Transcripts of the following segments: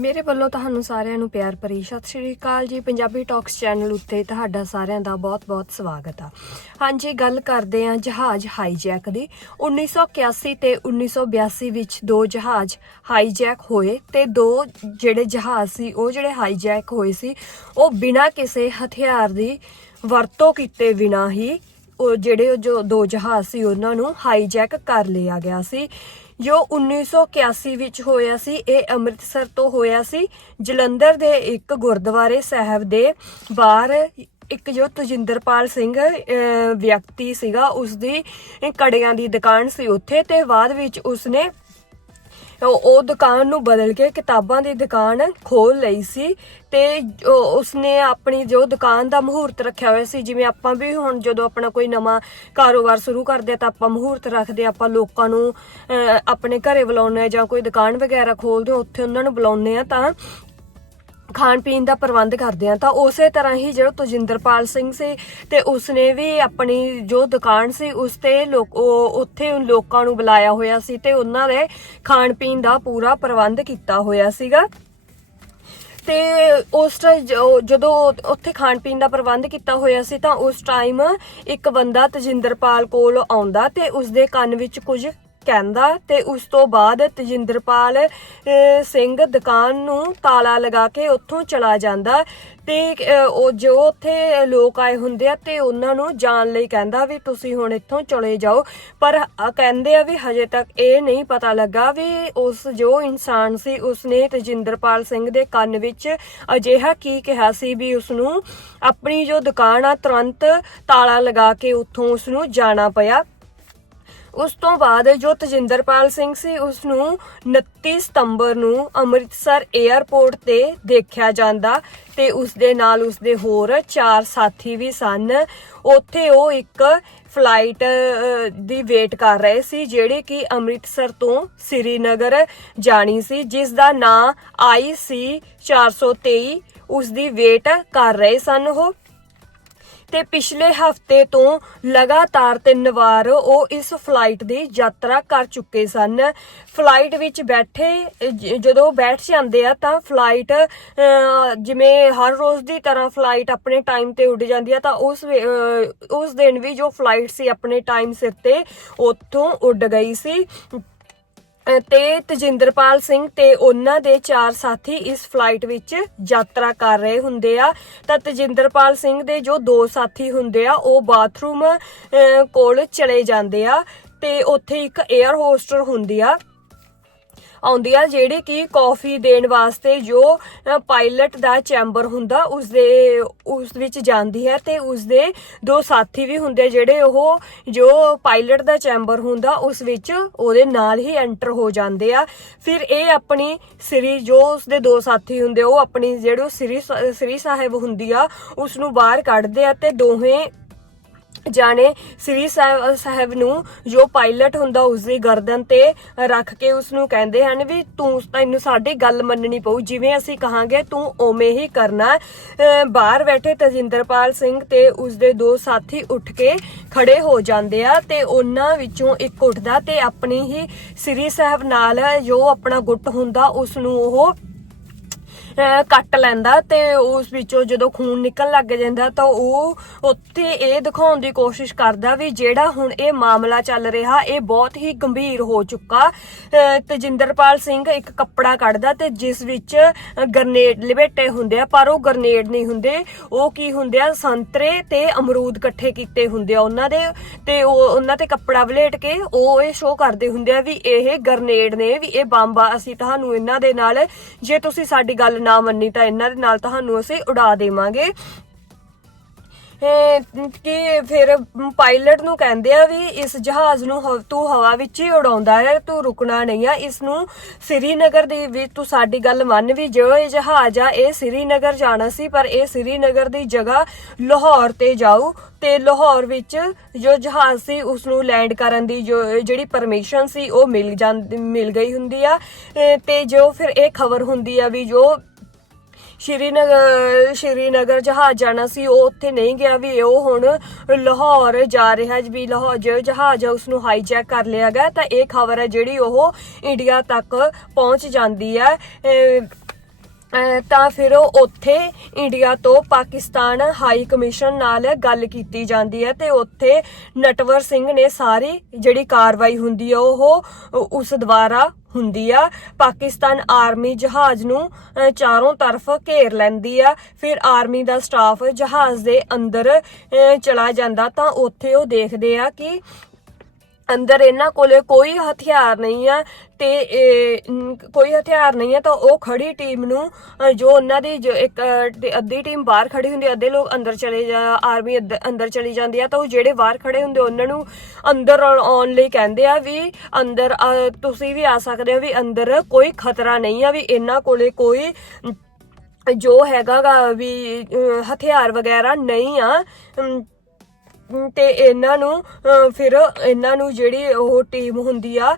ਮੇਰੇ ਵੱਲੋਂ ਤੁਹਾਨੂੰ ਸਾਰਿਆਂ ਨੂੰ ਪਿਆਰ ਭਰੀ ਸਤਿ ਸ਼੍ਰੀ ਅਕਾਲ ਜੀ। ਪੰਜਾਬੀ ਟਾਕਸ ਚੈਨਲ ਉੱਤੇ ਤੁਹਾਡਾ ਸਾਰਿਆਂ ਦਾ ਬਹੁਤ-ਬਹੁਤ ਸਵਾਗਤ ਆ। ਹਾਂਜੀ, ਗੱਲ ਕਰਦੇ ਹਾਂ ਜਹਾਜ਼ ਹਾਈਜੈਕ ਦੀ। 1981 ਤੇ 1982 ਵਿੱਚ ਦੋ ਜਹਾਜ਼ ਹਾਈਜੈਕ ਹੋਏ ਤੇ ਦੋ ਜਿਹੜੇ ਜਹਾਜ਼ ਸੀ, ਉਹ ਜਿਹੜੇ ਹਾਈਜੈਕ ਹੋਏ ਸੀ, ਉਹ ਬਿਨਾਂ ਕਿਸੇ ਹਥਿਆਰ ਦੀ ਵਰਤੋਂ ਕੀਤੇ ਬਿਨਾਂ ਹੀ ਉਹ ਜਿਹੜੇ ਉਹ ਜੋ ਦੋ ਜਹਾਜ਼ ਸੀ, ਉਹਨਾਂ ਨੂੰ ਹਾਈਜੈਕ ਕਰ ਲਿਆ ਗਿਆ ਸੀ। ਜੋ 1981 ਵਿੱਚ ਹੋਇਆ ਸੀ, ਇਹ ਅੰਮ੍ਰਿਤਸਰ ਤੋਂ ਹੋਇਆ ਸੀ। ਜਲੰਧਰ ਦੇ ਇੱਕ ਗੁਰਦੁਆਰੇ ਸਾਹਿਬ ਦੇ ਬਾਹਰ ਇੱਕ ਜੋ ਤਜਿੰਦਰਪਾਲ ਸਿੰਘ ਵਿਅਕਤੀ ਸੀਗਾ ਉਸ ਦੀ ਕੜਿਆਂ ਦੀ ਦੁਕਾਨ ਸੀ ਉੱਥੇ ਤੇ ਬਾਅਦ ਵਿੱਚ ਉਸਨੇ ਉਹ ਦੁਕਾਨ ਨੂੰ ਬਦਲ ਕੇ ਕਿਤਾਬਾਂ ਦੀ ਦੁਕਾਨ ਖੋਲ ਲਈ ਸੀ ਤੇ ਉਸਨੇ ਆਪਣੀ ਜੋ ਦੁਕਾਨ ਦਾ ਮਹੂਰਤ ਰੱਖਿਆ ਹੋਇਆ ਸੀ, ਜਿਵੇਂ ਆਪਾਂ ਵੀ ਹੁਣ ਜਦੋਂ ਆਪਣਾ ਕੋਈ ਨਵਾਂ ਕਾਰੋਬਾਰ ਸ਼ੁਰੂ ਕਰਦੇ ਆ ਤਾਂ ਆਪਾਂ ਮਹੂਰਤ ਰੱਖਦੇ ਆ, ਆਪਾਂ ਲੋਕਾਂ ਨੂੰ ਆਪਣੇ ਘਰੇ ਬੁਲਾਉਂਦੇ ਆ ਜਾਂ ਕੋਈ ਦੁਕਾਨ ਵਗੈਰਾ ਖੋਲਦੇ ਆ, ਉੱਥੇ ਉਹਨਾਂ ਨੂੰ ਬੁਲਾਉਂਦੇ ਆ ਤਾਂ ਖਾਣ ਪੀਣ ਦਾ ਪ੍ਰਬੰਧ ਕਰਦੇ ਆ ਤਾਂ ਉਸੇ ਤਰ੍ਹਾਂ ਹੀ ਜਿਹੜਾ ਤਜਿੰਦਰਪਾਲ ਸਿੰਘ ਸੀ ਤੇ ਉਸਨੇ ਵੀ ਆਪਣੀ ਜੋ ਦੁਕਾਨ ਸੀ, ਉਸ ਤੇ ਲੋਕ ਉੱਥੇ ਲੋਕਾਂ ਨੂੰ ਬੁਲਾਇਆ ਹੋਇਆ ਸੀ ਤੇ ਉਹਨਾਂ ਦੇ ਖਾਣ ਪੀਣ ਦਾ ਪੂਰਾ ਪ੍ਰਬੰਧ ਕੀਤਾ ਹੋਇਆ ਸੀਗਾ। ਤੇ ਉਸ ਟ- ਜਦੋਂ ਉੱਥੇ ਖਾਣ ਪੀਣ ਦਾ ਪ੍ਰਬੰਧ ਕੀਤਾ ਹੋਇਆ ਸੀ, ਤਾਂ ਉਸ ਟਾਈਮ ਇੱਕ ਬੰਦਾ ਤਜਿੰਦਰਪਾਲ ਕੋਲ ਆਉਂਦਾ ਤੇ ਉਸਦੇ ਕੰਨ ਵਿੱਚ ਕੁਝ ਕਹਿੰਦਾ ਤੇ ਉਸ ਤੋਂ ਬਾਅਦ ਤਜਿੰਦਰਪਾਲ ਸਿੰਘ ਦੁਕਾਨ ਨੂੰ ਤਾਲਾ ਲਗਾ ਕੇ ਉੱਥੋਂ ਚਲਾ ਜਾਂਦਾ ਤੇ ਉਹ ਜੋ ਉੱਥੇ ਲੋਕ ਆਏ ਹੁੰਦੇ ਆ ਤੇ ਉਹਨਾਂ ਨੂੰ ਜਾਣ ਲਈ ਕਹਿੰਦਾ ਵੀ ਤੁਸੀਂ ਹੁਣ ਇੱਥੋਂ ਚਲੇ ਜਾਓ। ਪਰ ਕਹਿੰਦੇ ਆ ਵੀ ਹਜੇ ਤੱਕ ਇਹ ਨਹੀਂ ਪਤਾ ਲੱਗਾ ਵੀ ਉਸ ਜੋ ਇਨਸਾਨ ਸੀ, ਉਸਨੇ ਤਜਿੰਦਰਪਾਲ ਸਿੰਘ ਦੇ ਕੰਨ ਵਿੱਚ ਅਜਿਹਾ ਕੀ ਕਿਹਾ ਸੀ ਵੀ ਉਸ ਨੂੰ ਆਪਣੀ ਜੋ ਦੁਕਾਨ ਆ, ਤੁਰੰਤ ਤਾਲਾ ਲਗਾ ਕੇ ਉੱਥੋਂ ਉਸ ਨੂੰ ਜਾਣਾ ਪਿਆ। ਉਸ ਤੋਂ ਬਾਅਦ ਜੋ ਤਜਿੰਦਰਪਾਲ ਸਿੰਘ ਸੀ ਉਸ ਨੂੰ 29 ਸਤੰਬਰ ਨੂੰ ਅੰਮ੍ਰਿਤਸਰ 에ਅਰਪੋਰਟ ਤੇ ਦੇਖਿਆ ਜਾਂਦਾ ਤੇ ਉਸ ਦੇ ਨਾਲ ਉਸ ਦੇ ਹੋਰ ਚਾਰ ਸਾਥੀ ਵੀ ਸਨ। ਉੱਥੇ ਉਹ ਇੱਕ ਫਲਾਈਟ ਦੀ ਵੇਟ ਕਰ ਰਹੇ ਸੀ, ਜਿਹੜੀ ਕਿ ਅੰਮ੍ਰਿਤਸਰ ਤੋਂ ਸ੍ਰੀਨਗਰ ਜਾਣੀ ਸੀ ਜਿਸ ਦਾ ਨਾਂ ਆਈਸੀ 423 ਉਸ ਦੀ ਵੇਟ ਕਰ ਰਹੇ ਸਨ ਉਹ। ਤੇ ਪਿਛਲੇ ਹਫ਼ਤੇ ਤੋਂ ਲਗਾਤਾਰ ਤਿੰਨ ਵਾਰ ਉਹ ਇਸ ਫਲਾਈਟ ਦੀ ਯਾਤਰਾ ਕਰ ਚੁੱਕੇ ਸਨ। ਫਲਾਈਟ ਵਿੱਚ ਬੈਠੇ, ਜ- ਜਦੋਂ ਬੈਠ ਜਾਂਦੇ ਆ ਤਾਂ ਫਲਾਈਟ ਜਿਵੇਂ ਹਰ ਰੋਜ਼ ਦੀ ਤਰ੍ਹਾਂ ਫਲਾਈਟ ਆਪਣੇ ਟਾਈਮ ਤੇ ਉੱਡ ਜਾਂਦੀ ਆ ਤਾਂ ਉਸ ਉਸ ਦਿਨ ਵੀ ਜੋ ਫਲਾਈਟ ਸੀ ਆਪਣੇ ਟਾਈਮ ਸਿਰ ਤੇ ਉੱਥੋਂ ਉੱਡ ਗਈ ਸੀ। ਤੇ ਤਜਿੰਦਰਪਾਲ ਸਿੰਘ ਤੇ ਉਹਨਾਂ ਦੇ ਚਾਰ ਸਾਥੀ ਇਸ ਫਲਾਈਟ ਵਿੱਚ ਯਾਤਰਾ ਕਰ ਰਹੇ ਹੁੰਦੇ ਆ। ਤਾਂ ਤਜਿੰਦਰਪਾਲ ਸਿੰਘ ਦੇ ਜੋ ਦੋ ਸਾਥੀ ਹੁੰਦੇ ਆ, ਉਹ ਬਾਥਰੂਮ ਕੋਲ ਚਲੇ ਜਾਂਦੇ ਆ ਤੇ ਉੱਥੇ ਇੱਕ 에ਅਰ ਹੋਸਟਰ ਹੁੰਦੀ ਆ। ਆਉਂਦੀ ਆ ਜਿਹੜੇ ਕਿ ਕਾਫੀ ਦੇਣ ਵਾਸਤੇ ਜੋ ਪਾਇਲਟ ਦਾ ਚੈਂਬਰ ਹੁੰਦਾ ਉਸ ਦੇ ਉਸ ਵਿੱਚ ਜਾਂਦੀ ਹੈ ਤੇ ਉਸ ਦੇ ਦੋ ਸਾਥੀ ਵੀ ਹੁੰਦੇ ਜਿਹੜੇ ਉਹ ਜੋ ਪਾਇਲਟ ਦਾ ਚੈਂਬਰ ਹੁੰਦਾ, ਉਸ ਵਿੱਚ ਉਹਦੇ ਨਾਲ ਹੀ ਐਂਟਰ ਹੋ ਜਾਂਦੇ ਆ। ਫਿਰ ਇਹ ਆਪਣੀ ਸ੍ਰੀ, ਜੋ ਉਸ ਦੇ ਦੋ ਸਾਥੀ ਹੁੰਦੇ ਉਹ ਆਪਣੀ ਜਿਹੜੇ ਸ੍ਰੀ ਸ੍ਰੀ ਸਾਹਿਬ ਹੁੰਦੀ ਆ ਉਸ ਨੂੰ ਬਾਹਰ ਕੱਢਦੇ ਆ ਤੇ ਦੋਵੇਂ ਜਾਣੇ ਸ੍ਰੀ ਸਾਹਿਬ ਨੂੰ ਜੋ ਪਾਇਲਟ ਹੁੰਦਾ ਉਸ ਦੀ ਗਰਦਨ ਤੇ ਰੱਖ ਕੇ ਉਸ ਨੂੰ ਕਹਿੰਦੇ ਹਨ ਵੀ ਤੂੰ ਤੈਨੂੰ ਸਾਡੀ ਗੱਲ ਮੰਨਣੀ ਪਊ, ਜਿਵੇਂ ਅਸੀਂ ਕਹਾਂਗੇ ਤੂੰ ਓਵੇਂ ਹੀ ਕਰਨਾ। ਬਾਹਰ ਬੈਠੇ ਤਜਿੰਦਰਪਾਲ ਸਿੰਘ ਤੇ ਉਸ ਦੇ ਦੋ ਸਾਥੀ ਉੱਠ ਕੇ ਖੜੇ ਹੋ ਜਾਂਦੇ ਆ ਤੇ ਉਹਨਾਂ ਵਿੱਚੋਂ ਇੱਕ ਉੱਠਦਾ ਤੇ ਆਪਣੀ ਹੀ ਸ੍ਰੀ ਸਾਹਿਬ ਨਾਲ ਜੋ ਆਪਣਾ ਗੁੱਟ ਹੁੰਦਾ ਉਸ ਨੂੰ ਉਹ ਕੱਟ ਲੈਂਦਾ ਤੇ ਉਸ ਵਿੱਚੋਂ ਜਦੋਂ ਖੂਨ ਨਿਕਲਣ ਲੱਗ ਜਾਂਦਾ ਤਾਂ ਉਹ ਉੱਥੇ ਇਹ ਦਿਖਾਉਣ ਦੀ ਕੋਸ਼ਿਸ਼ ਕਰਦਾ ਵੀ ਜਿਹੜਾ ਹੁਣ ਇਹ ਮਾਮਲਾ ਚੱਲ ਰਿਹਾ, ਇਹ ਬਹੁਤ ਹੀ ਗੰਭੀਰ ਹੋ ਚੁੱਕਾ। ਤਜਿੰਦਰਪਾਲ ਸਿੰਘ ਇੱਕ ਕੱਪੜਾ ਕੱਢਦਾ ਤੇ ਜਿਸ ਵਿੱਚ ਗਰਨੇਡ ਲਪੇਟੇ ਹੁੰਦੇ ਆ, ਪਰ ਉਹ ਗਰਨੇਡ ਨਹੀਂ ਹੁੰਦੇ। ਉਹ ਕੀ ਹੁੰਦੇ ਆ, ਸੰਤਰੇ ਤੇ ਅਮਰੂਦ ਇਕੱਠੇ ਕੀਤੇ ਹੁੰਦੇ ਆ ਉਹਨਾਂ ਦੇ ਤੇ ਉਹ ਉਹਨਾਂ ਤੇ ਕੱਪੜਾ ਵਲੇਟ ਕੇ ਉਹ ਇਹ ਸ਼ੋਅ ਕਰਦੇ ਹੁੰਦੇ ਆ ਵੀ ਇਹ ਗਰਨੇਡ ਨੇ ਵੀ ਇਹ ਬੰਬ ਆ, ਅਸੀਂ ਤੁਹਾਨੂੰ ਇਹਨਾਂ ਦੇ ਨਾਲ, ਜੇ ਤੁਸੀਂ ਸਾਡੀ ਗੱਲ ਨਾ ਮੰਨੀ ਤਾਂ ਇਹਨਾਂ ਦੇ ਨਾਲ ਤੁਹਾਨੂੰ ਅਸੀਂ ਉਡਾ ਦੇਵਾਂਗੇ। ਕਿ ਫਿਰ ਪਾਇਲਟ ਨੂੰ ਕਹਿੰਦੇ ਆ ਵੀ ਇਸ ਜਹਾਜ਼ ਨੂੰ ਤੂੰ ਹਵਾ ਵਿੱਚ ਹੀ ਉਡਾਉਂਦਾ ਹੈ ਤੂੰ ਰੁਕਣਾ ਨਹੀਂ ਆ। ਇਸ ਨੂੰ ਸ੍ਰੀਨਗਰ ਦੇ ਵਿੱਚ ਤੂੰ ਸਾਡੀ ਗੱਲ ਮੰਨ ਵੀ ਜੋ ਇਹ ਜਹਾਜ਼ ਆ, ਇਹ ਸ੍ਰੀਨਗਰ ਜਾਣਾ ਸੀ, ਪਰ ਇਹ ਸ੍ਰੀਨਗਰ ਦੀ ਜਗ੍ਹਾ ਲਾਹੌਰ ਤੇ ਜਾਊ ਤੇ ਲਾਹੌਰ ਵਿੱਚ ਜੋ ਜਹਾਜ਼ ਸੀ ਉਸ ਨੂੰ ਲੈਂਡ ਕਰਨ ਦੀ ਜੋ, ਜਿਹੜੀ ਪਰਮਿਸ਼ਨ ਸੀ, ਉਹ ਮਿਲ ਜਾਂਦੀ ਮਿਲ ਗਈ ਹੁੰਦੀ ਆ। ਤੇ ਜੋ ਫਿਰ ਇਹ ਖਬਰ ਹੁੰਦੀ ਆ ਵੀ ਜੋ ਸ਼੍ਰੀਨਗਰ ਸ਼੍ਰੀਨਗਰ ਜਹਾਜ਼ ਜਾਣਾ ਸੀ, ਉਹ ਉੱਥੇ ਨਹੀਂ ਗਿਆ ਵੀ ਉਹ ਹੁਣ ਲਾਹੌਰ ਜਾ ਰਿਹਾ ਵੀ ਲਾਹੌਰ ਜਹਾਜ਼ ਆ ਉਸ ਨੂੰ ਹਾਈਜੈਕ ਕਰ ਲਿਆ ਗਿਆ ਤਾਂ ਇਹ ਖਬਰ ਹੈ ਜਿਹੜੀ ਉਹ ਇੰਡੀਆ ਤੱਕ ਪਹੁੰਚ ਜਾਂਦੀ ਹੈ। ਤਾਂ ਫਿਰ ਉੱਥੇ ਇੰਡੀਆ ਤੋਂ ਪਾਕਿਸਤਾਨ ਹਾਈ ਕਮਿਸ਼ਨ ਨਾਲ ਗੱਲ ਕੀਤੀ ਜਾਂਦੀ ਹੈ ਤੇ ਉੱਥੇ ਨਟਵਰ ਸਿੰਘ ਨੇ ਸਾਰੀ ਜਿਹੜੀ ਕਾਰਵਾਈ ਹੁੰਦੀ ਹੈ, ਉਹ ਉਸ ਦੁਆਰਾ ਹੁੰਦੀ ਆ। ਪਾਕਿਸਤਾਨ ਆਰਮੀ ਜਹਾਜ਼ ਨੂੰ ਚਾਰੋਂ ਤਰਫ ਘੇਰ ਲੈਂਦੀ ਆ। ਫਿਰ ਆਰਮੀ ਦਾ ਸਟਾਫ ਜਹਾਜ਼ ਦੇ ਅੰਦਰ ਅਹ, ਚਲਾ ਜਾਂਦਾ ਤਾਂ ਉੱਥੇ ਉਹ ਦੇਖਦੇ ਆ ਕਿ ਅੰਦਰ ਇਹਨਾਂ ਕੋਲੇ ਕੋਈ ਹਥਿਆਰ ਨਹੀਂ ਆ ਤੇ ਕੋਈ ਹਥਿਆਰ ਨਹੀਂ ਹੈ ਤਾਂ ਉਹ ਖੜੀ ਟੀਮ ਨੂੰ ਜੋ ਉਹਨਾਂ ਦੀ ਜੋ ਇੱਕ ਅੱਧੀ ਟੀਮ ਬਾਹਰ ਖੜੀ ਹੁੰਦੀ ਅੱਧੇ ਲੋਕ ਅੰਦਰ ਚਲੇ ਜਾ, ਆਰਮੀ ਅੱਧ- ਅੰਦਰ ਚਲੀ ਜਾਂਦੀ ਆ, ਤਾਂ ਉਹ ਜਿਹੜੇ ਬਾਹਰ ਖੜੇ ਹੁੰਦੇ ਉਹਨਾਂ ਨੂੰ ਅੰਦਰ ਆਉਣ- ਆਉਣ ਲਈ ਕਹਿੰਦੇ ਆ ਵੀ ਅੰਦਰ ਤੁਸੀਂ ਵੀ ਆ ਸਕਦੇ ਹੋ ਵੀ ਅੰਦਰ ਕੋਈ ਖਤਰਾ ਨਹੀਂ ਆ, ਵੀ ਇਹਨਾਂ ਕੋਲੇ ਕੋਈ ਜੋ ਹੈਗਾ ਗਾ ਵੀ ਹਥਿਆਰ ਵਗੈਰਾ ਨਹੀਂ ਆ ਤੇ ਇਹਨਾਂ ਨੂੰ ਫਿਰ ਇਹਨਾਂ ਨੂੰ ਜਿਹੜੀ ਉਹ ਟੀਮ ਹੁੰਦੀ ਆ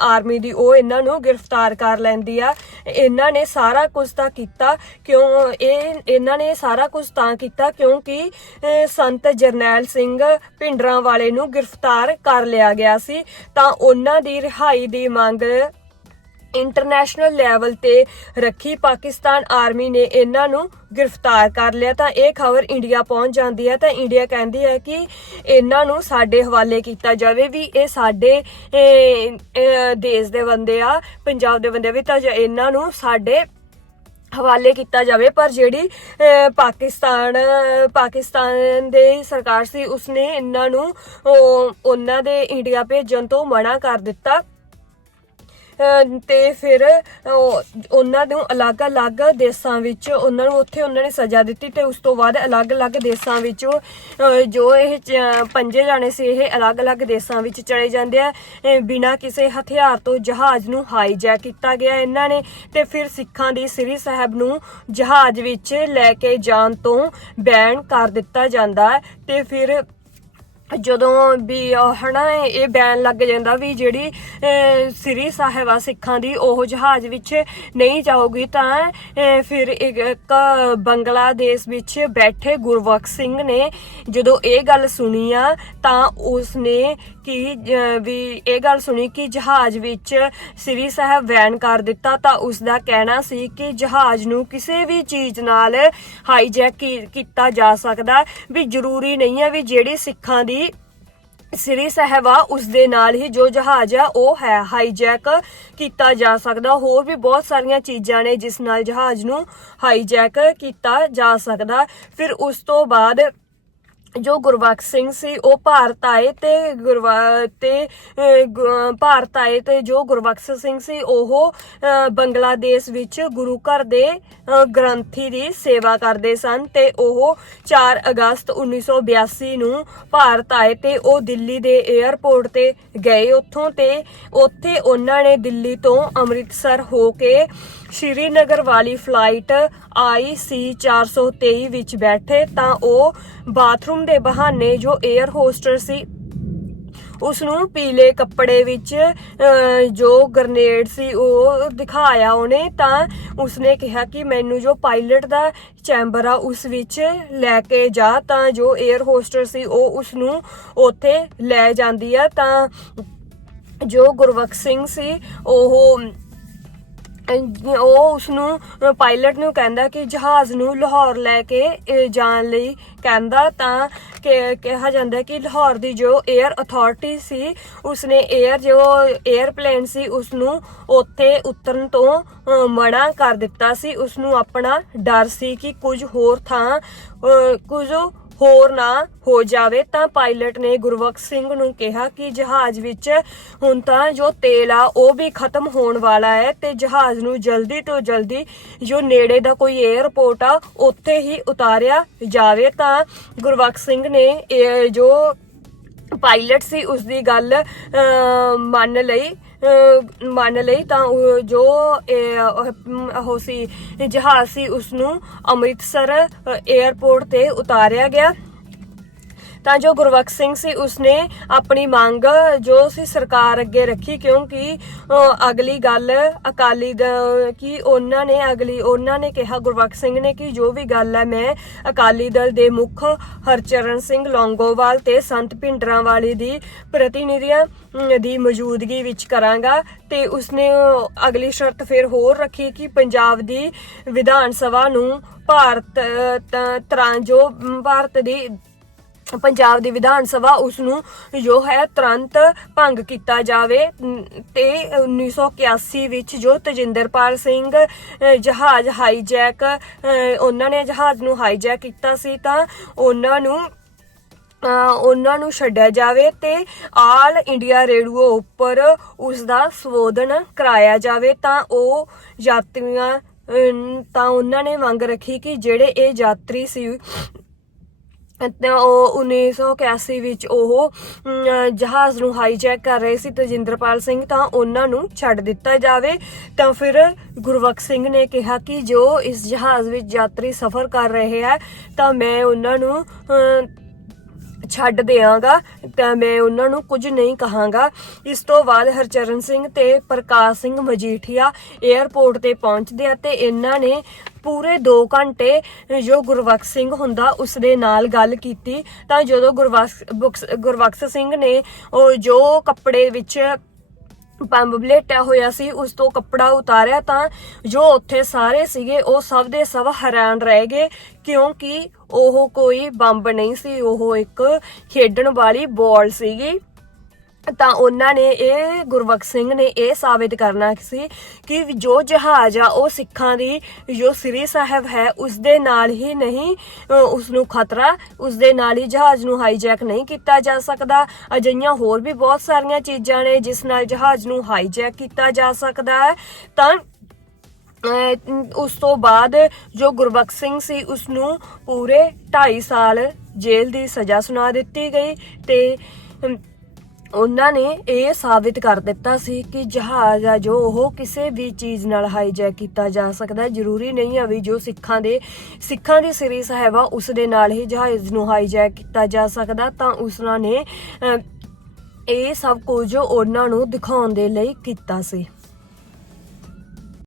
ਆਰਮੀ ਦੀ, ਉਹ ਇਹਨਾਂ ਨੂੰ ਗ੍ਰਿਫਤਾਰ ਕਰ ਲੈਂਦੀ ਆ। ਇਹਨਾਂ ਨੇ ਸਾਰਾ ਕੁਝ ਤਾਂ ਕੀਤਾ, ਕਿਉਂ, ਇਹ, ਇਹਨਾਂ ਨੇ ਸਾਰਾ ਕੁਝ ਤਾਂ ਕੀਤਾ ਕਿਉਂਕਿ ਸੰਤ ਜਰਨੈਲ ਸਿੰਘ ਭਿੰਡਰਾਂ ਵਾਲੇ ਨੂੰ ਗ੍ਰਿਫਤਾਰ ਕਰ ਲਿਆ ਗਿਆ ਸੀ। ਤਾਂ ਉਹਨਾਂ ਦੀ ਰਿਹਾਈ ਦੀ ਮੰਗ ਇੰਟਰਨੈਸ਼ਨਲ ਲੈਵਲ ਤੇ ਰੱਖੀ ਪਾਕਿਸਤਾਨ ਆਰਮੀ ਨੇ ਇਹਨਾਂ ਨੂੰ ਗ੍ਰਿਫਤਾਰ ਕਰ ਲਿਆ। ਤਾਂ ਇਹ ਖਬਰ ਇੰਡੀਆ ਪਹੁੰਚ ਜਾਂਦੀ ਹੈ। ਤਾਂ ਇੰਡੀਆ ਕਹਿੰਦੀ ਹੈ ਕਿ ਇਹਨਾਂ ਨੂੰ ਸਾਡੇ ਹਵਾਲੇ ਕੀਤਾ ਜਾਵੇ ਵੀ ਇਹ ਸਾਡੇ ਦੇਸ਼ ਦੇ ਬੰਦੇ ਆ, ਪੰਜਾਬ ਦੇ ਬੰਦੇ ਵੀ ਤਾਂ ਇਹਨਾਂ ਨੂੰ ਸਾਡੇ ਹਵਾਲੇ ਕੀਤਾ ਜਾਵੇ। ਪਰ ਜਿਹੜੀ ਪਾਕਿਸਤਾਨ ਪਾਕਿਸਤਾਨ ਦੇ ਸਰਕਾਰ ਸੀ, ਉਸਨੇ ਇਹਨਾਂ ਨੂੰ ਉਹਨਾਂ ਦੇ ਇੰਡੀਆ ਭੇਜਣ ਤੋਂ ਮਨਾ ਕਰ ਦਿੱਤਾ। ਤੇ ਫਿਰ ਉਹਨਾਂ ਨੂੰ ਅਲੱਗ-ਅਲੱਗ ਦੇਸ਼ਾਂ ਵਿੱਚ ਉਹਨਾਂ ਨੂੰ ਉੱਥੇ ਉਹਨਾਂ ਨੇ ਸਜ਼ਾ ਦਿੱਤੀ ਤੇ ਉਸ ਤੋਂ ਬਾਅਦ ਅਲੱਗ-ਅਲੱਗ ਦੇਸ਼ਾਂ ਵਿੱਚ ਜੋ ਇਹ ਚ- ਪੰਜੇ ਜਾਣੇ ਸੀ, ਇਹ ਅਲੱਗ-ਅਲੱਗ ਦੇਸ਼ਾਂ ਵਿੱਚ ਚਲੇ ਜਾਂਦੇ ਆ। ਬਿਨਾਂ ਕਿਸੇ ਹਥਿਆਰ ਤੋਂ ਜਹਾਜ਼ ਨੂੰ ਹਾਈਜੈਕ ਕੀਤਾ ਗਿਆ ਇਹਨਾਂ ਨੇ ਤੇ ਫਿਰ ਸਿੱਖਾਂ ਦੀ ਸ੍ਰੀ ਸਾਹਿਬ ਨੂੰ ਜਹਾਜ਼ ਵਿੱਚ ਲੈ ਕੇ ਜਾਣ ਤੋਂ ਬੈਨ ਕਰ ਦਿੱਤਾ ਜਾਂਦਾ ਹੈ ਤੇ ਫਿਰ ਜਦੋਂ ਵੀ ਉਹ ਹਨਾ ਇਹ ਬੈਨ ਲੱਗ ਜਾਂਦਾ ਵੀ ਜਿਹੜੀ ਸ੍ਰੀ ਸਾਹਿਬ ਆ ਸਿੱਖਾਂ ਦੀ ਉਹ ਜਹਾਜ਼ ਵਿੱਚ ਨਹੀਂ ਜਾਊਗੀ ਤਾਂ ਫਿਰ ਇੱਕ ਬੰਗਲਾਦੇਸ਼ ਵਿੱਚ ਬੈਠੇ ਗੁਰਬਖਸ਼ ਸਿੰਘ ਨੇ ਜਦੋਂ ਇਹ ਗੱਲ ਸੁਣੀ ਆ ਤਾਂ ਉਸਨੇ ਕਿ ਅਹ, ਵੀ ਇਹ ਗੱਲ ਸੁਣੀ ਕਿ ਜਹਾਜ਼ ਵਿੱਚ ਸ੍ਰੀ ਸਾਹਿਬ ਬੈਨ ਕਰ ਦਿੱਤਾ ਤਾਂ ਉਸ ਦਾ ਕਹਿਣਾ ਸੀ ਕਿ ਜਹਾਜ਼ ਨੂੰ ਕਿਸੇ ਵੀ ਚੀਜ਼ ਨਾਲ ਹਾਈਜੈਕ ਕੀ- ਕੀਤਾ ਜਾ ਸਕਦਾ ਵੀ ਜ਼ਰੂਰੀ ਨਹੀਂ ਹੈ ਵੀ ਜਿਹੜੀ ਸਿੱਖਾਂ ਦੀ ਸ੍ਰੀ ਸਾਹਿਬ ਉਸ ਦੇ ਨਾਲ ਹੀ ਜੋ ਜਹਾਜ਼ ਆ, ਉਹ ਹੈ ਹਾਈਜੈਕ ਕੀਤਾ ਜਾ ਸਕਦਾ। ਹੋਰ ਵੀ ਬਹੁਤ ਸਾਰੀਆਂ ਚੀਜ਼ਾਂ ਨੇ ਜਿਸ ਨਾਲ ਜਹਾਜ਼ ਨੂੰ ਹਾਈਜੈਕ ਕੀਤਾ ਜਾ ਸਕਦਾ। ਫਿਰ ਉਸ ਤੋਂ ਬਾਅਦ ਜੋ ਗੁਰਬਖਸ਼ ਸਿੰਘ ਸੀ, ਉਹ ਭਾਰਤ ਆਏ ਤੇ ਗੁਰਵਾ ਤੇ ਭਾਰਤ ਆਏ ਤੇ ਜੋ ਗੁਰਬਖਸ਼ ਸਿੰਘ ਸੀ, ਉਹ ਬੰਗਲਾਦੇਸ਼ ਵਿੱਚ ਗੁਰੂ ਘਰ ਦੇ ਗ੍ਰੰਥੀ ਦੀ ਸੇਵਾ ਕਰਦੇ ਸਨ ਤੇ ਉਹ 4 ਅਗਸਤ 1982 ਨੂੰ ਭਾਰਤ ਆਏ ਤੇ ਉਹ ਦਿੱਲੀ ਦੇ 에ਅਰਪੋਰਟ ਤੇ ਗਏ ਉੱਥੋਂ ਤੇ ਉੱਥੇ ਉਹਨਾਂ ਨੇ ਦਿੱਲੀ ਤੋਂ ਅੰਮ੍ਰਿਤਸਰ ਹੋ ਕੇ ਸ਼੍ਰੀਨਗਰ ਵਾਲੀ ਫਲਾਈਟ IC 423 ਵਿੱਚ ਬੈਠੇ ਤਾਂ ਉਹ ਬਾਥਰੂਮ ਦੇ ਬਹਾਨੇ ਜੋ 에ਅਰ ਹੋਸਟਰ ਸੀ ਉਸ ਨੂੰ ਪੀਲੇ ਕੱਪੜੇ ਵਿੱਚ ਜੋ ਗ੍ਰਨੇਡ ਸੀ ਉਹ ਦਿਖਾਇਆ ਉਹਨੇ, ਤਾਂ ਉਸਨੇ ਕਿਹਾ ਕਿ ਮੈਨੂੰ ਜੋ ਪਾਇਲਟ ਦਾ ਚੈਂਬਰ ਆ ਉਸ ਵਿੱਚ ਲੈ ਕੇ ਜਾ, ਤਾਂ ਜੋ 에ਅਰ ਹੋਸਟਰ ਸੀ ਉਹ ਉਸ ਨੂੰ ਉੱਥੇ ਲੈ ਜਾਂਦੀ ਆ, ਤਾਂ ਜੋ ਗੁਰਬਖਸ਼ ਸਿੰਘ ਸੀ, ਉਹ ਉਹ ਉਸ ਨੂੰ ਪਾਇਲਟ ਨੂੰ ਕਹਿੰਦਾ ਕਿ ਜਹਾਜ਼ ਨੂੰ ਲਾਹੌਰ ਲੈ ਕੇ ਜਾਣ ਲਈ ਕਹਿੰਦਾ ਤਾਂ ਕਿਹਾ ਜਾਂਦਾ ਕਿ ਲਾਹੌਰ ਦੀ ਜੋ 에ਅਰ ਅਥਾਰਟੀ ਸੀ, ਉਸਨੇ 에ਅਰ ਜੋ 에ਅਰਪਲੇਨ ਸੀ ਉਸ ਨੂੰ ਉੱਥੇ ਉਤਰਨ ਤੋਂ ਮਨਾ ਕਰ ਦਿੱਤਾ ਸੀ। ਉਸ ਆਪਣਾ ਡਰ ਸੀ ਕਿ ਕੁਝ ਹੋਰ ਥਾਂ ਕੁਝ ਹੋਰ ਨਾ ਹੋ ਜਾਵੇ, ਤਾਂ ਪਾਇਲਟ ਨੇ ਗੁਰਬਖਸ਼ ਸਿੰਘ ਨੂੰ ਕਿਹਾ ਕਿ ਜਹਾਜ਼ ਵਿੱਚ ਹੁਣ ਤਾਂ ਜੋ ਤੇਲ ਆ, ਉਹ ਵੀ ਖਤਮ ਹੋਣ ਵਾਲਾ ਹੈ ਤੇ ਜਹਾਜ਼ ਨੂੰ ਜਲਦੀ ਤੋਂ ਜਲਦੀ ਜੋ ਨੇੜੇ ਦਾ ਕੋਈ 에ਅਰਪੋਰਟ ਆ, ਉੱਥੇ ਹੀ ਉਤਾਰਿਆ ਜਾਵੇ। ਤਾਂ ਗੁਰਬਖਸ਼ ਸਿੰਘ ਨੇ ਇਹ ਜੋ ਪਾਇਲਟ ਸੀ ਉਸ ਦੀ ਗੱਲ ਮੰਨ ਲਈ। ਮੰਨ ਲਈ ਤਾਂ ਉਹ ਜੋ ਉਹ ਸੀ ਜਹਾਜ਼ ਸੀ ਉਸ ਨੂੰ ਅੰਮ੍ਰਿਤਸਰ ਅਹ, 에ਅਰਪੋਰਟ ਤੇ ਉਤਾਰਿਆ ਗਿਆ। ਤਾਂ ਜੋ ਗੁਰਬਖਸ਼ ਸਿੰਘ ਸੀ ਉਸਨੇ ਆਪਣੀ ਮੰਗ ਜੋ ਸੀ ਸਰਕਾਰ ਅੱਗੇ ਰੱਖੀ ਕਿਉਂਕਿ ਅਗਲੀ ਗੱਲ ਅਕਾਲੀ ਦਾ ਕਿ ਉਹਨਾਂ ਨੇ ਅਗਲੀ ਉਹਨਾਂ ਨੇ ਕਿਹਾ ਗੁਰਬਖਸ਼ ਸਿੰਘ ਨੇ ਕਿ ਜੋ ਵੀ ਗੱਲ ਹੈ ਮੈਂ ਅਕਾਲੀ ਦਲ ਦੇ ਮੁੱਖ ਹਰਚਰਨ ਸਿੰਘ ਲੌਂਗੋਵਾਲ ਤੇ ਸੰਤ ਭਿੰਡਰਾਂ ਵਾਲੀ ਦੀ ਪ੍ਰਤੀਨਿਧੀਆਂ ਦੀ ਮੌਜੂਦਗੀ ਵਿੱਚ ਕਰਾਂਗਾ। ਤੇ ਉਸਨੇ ਅਗਲੀ ਸ਼ਰਤ ਫਿਰ ਹੋਰ ਰੱਖੀ ਕਿ ਪੰਜਾਬ ਦੀ ਵਿਧਾਨ ਸਭਾ ਨੂੰ ਭਾਰਤ ਅਹ, ਤਰਾਂ ਜੋ ਭਾਰਤ ਦੀ ਪੰਜਾਬ ਦੀ ਵਿਧਾਨ ਸਭਾ ਉਸ ਨੂੰ ਜੋ ਹੈ ਤੁਰੰਤ ਭੰਗ ਕੀਤਾ ਜਾਵੇ। ਅਮ, ਤੇ 1981 ਵਿੱਚ ਜੋ ਤਜਿੰਦਰਪਾਲ ਸਿੰਘ ਜਹਾਜ਼ ਹਾਈਜੈਕ ਉਹਨਾਂ ਨੇ ਜਹਾਜ਼ ਨੂੰ ਹਾਈਜੈਕ ਕੀਤਾ ਸੀ ਤਾਂ ਉਹਨਾਂ ਨੂੰ ਉਹਨਾਂ ਨੂੰ ਛੱਡਿਆ ਜਾਵੇ ਤੇ ਆਲ ਇੰਡੀਆ ਰੇਡੀਓ ਉੱਪਰ ਉਸ ਦਾ ਸੰਬੋਧਨ ਕਰਾਇਆ ਜਾਵੇ ਤਾਂ ਉਹ ਯਾਤਰੀਆਂ ਤਾਂ ਉਹਨਾਂ ਨੇ ਮੰਗ ਰੱਖੀ ਕਿ ਜਿਹੜੇ ਇਹ ਯਾਤਰੀ ਸੀ ਉਹ 1981 ਵਿੱਚ ਉਹ ਜਹਾਜ਼ ਨੂੰ ਹਾਈਜੈਕ ਕਰ ਰਹੇ ਸੀ ਤਜਿੰਦਰਪਾਲ ਸਿੰਘ, ਤਾਂ ਉਹਨਾਂ ਨੂੰ ਛੱਡ ਦਿੱਤਾ ਜਾਵੇ। ਤਾਂ ਫਿਰ ਗੁਰਬਖਸ਼ ਸਿੰਘ ਨੇ ਕਿਹਾ ਕਿ ਜੋ ਇਸ ਜਹਾਜ਼ ਵਿੱਚ ਯਾਤਰੀ ਸਫ਼ਰ ਕਰ ਰਹੇ ਹੈ, ਤਾਂ ਮੈਂ ਉਹਨਾਂ ਨੂੰ ਛੱਡ ਦੇਵਾਂਗਾ ਤਾਂ ਮੈਂ ਉਹਨਾਂ ਨੂੰ ਕੁਝ ਨਹੀਂ ਕਹਾਂਗਾ। ਇਸ ਤੋਂ ਬਾਅਦ ਹਰਚਰਨ ਸਿੰਘ ਤੇ ਪ੍ਰਕਾਸ਼ ਸਿੰਘ ਮਜੀਠੀਆ 에ਅਰਪੋਰਟ ਤੇ ਪਹੁੰਚਦੇ ਆ ਤੇ ਇਹਨਾਂ ਨੇ ਪੂਰੇ 2 ਘੰਟੇ ਜੋ ਗੁਰਬਖਸ਼ ਸਿੰਘ ਹੁੰਦਾ ਉਸ ਦੇ ਨਾਲ ਗੱਲ ਕੀਤੀ। ਤਾਂ ਜਦੋਂ ਗੁਰਬਖਸ਼ ਬੁਕਸ- ਗੁਰਬਖਸ਼ ਸਿੰਘ ਨੇ ਉਹ ਜੋ ਕੱਪੜੇ ਵਿੱਚ ਪੰਬ ਬਲੇਟਿਆ ਹੋਇਆ ਸੀ, ਉਸ ਤੋਂ ਕੱਪੜਾ ਉਤਾਰਿਆ, ਤਾਂ ਜੋ ਉੱਥੇ ਸਾਰੇ ਸੀਗੇ, ਉਹ ਸਭ ਦੇ ਸਭ ਹੈਰਾਨ ਰਹਿ ਗਏ, ਕਿਉਂਕਿ ਉਹ ਕੋਈ ਬੰਬ ਨਹੀਂ ਸੀ। ਉਹ ਇੱਕ ਖੇਡਣ ਵਾਲੀ ਬਾਲ ਸੀਗੀ। ਤਾਂ ਉਹਨਾਂ ਨੇ ਇਹ ਗੁਰਬਖਸ਼ ਸਿੰਘ ਨੇ ਇਹ ਸਾਬਿਤ ਕਰਨਾ ਸੀ ਕਿ ਜੋ ਜਹਾਜ਼ ਆ ਉਹ ਸਿੱਖਾਂ ਦੀ ਜੋ ਸ੍ਰੀ ਸਾਹਿਬ ਹੈ ਉਸ ਦੇ ਨਾਲ ਹੀ ਨਹੀਂ ਅ, ਉਸ ਨੂੰ ਖਤਰਾ ਉਸ ਦੇ ਨਾਲ ਹੀ ਜਹਾਜ਼ ਨੂੰ ਹਾਈਜੈਕ ਨਹੀਂ ਕੀਤਾ ਜਾ ਸਕਦਾ। ਅਜਿਹੀਆਂ ਹੋਰ ਵੀ ਬਹੁਤ ਸਾਰੀਆਂ ਚੀਜ਼ਾਂ ਨੇ ਜਿਸ ਨਾਲ ਜਹਾਜ਼ ਨੂੰ ਹਾਈਜੈਕ ਕੀਤਾ ਜਾ ਸਕਦਾ ਹੈ। ਤਾਂ ਉਸ ਤੋਂ ਬਾਅਦ ਜੋ ਗੁਰਬਖਸ਼ ਸਿੰਘ ਸੀ ਉਸ ਨੂੰ ਪੂਰੇ 2.5 ਸਾਲ ਜੇਲ੍ਹ ਦੀ ਸਜ਼ਾ ਸੁਣਾ ਦਿੱਤੀ ਗਈ ਤੇ ਉਹਨਾਂ ਨੇ ਇਹ ਸਾਬਿਤ ਕਰ ਦਿੱਤਾ ਸੀ ਕਿ ਜਹਾਜ਼ ਆ ਜੋ ਉਹ ਕਿਸੇ ਵੀ ਚੀਜ਼ ਨਾਲ ਹਾਈਜੈਕ ਕੀਤਾ ਜਾ ਸਕਦਾ ਹੈ। ਜ਼ਰੂਰੀ ਨਹੀਂ ਹੈ ਵੀ ਜੋ ਸਿੱਖਾਂ ਦੇ ਸਿੱਖਾਂ ਦੀ ਸ੍ਰੀ ਸਾਹਿਬ ਆ, ਉਸ ਦੇ ਨਾਲ ਹੀ ਜਹਾਜ਼ ਨੂੰ ਹਾਈਜੈਕ ਕੀਤਾ ਜਾ ਸਕਦਾ ਤਾਂ ਉਸਨਾਂ ਨੇ ਇਹ ਸਭ ਕੁਝ ਉਹਨਾਂ ਨੂੰ ਦਿਖਾਉਣ ਦੇ ਲਈ ਕੀਤਾ ਸੀ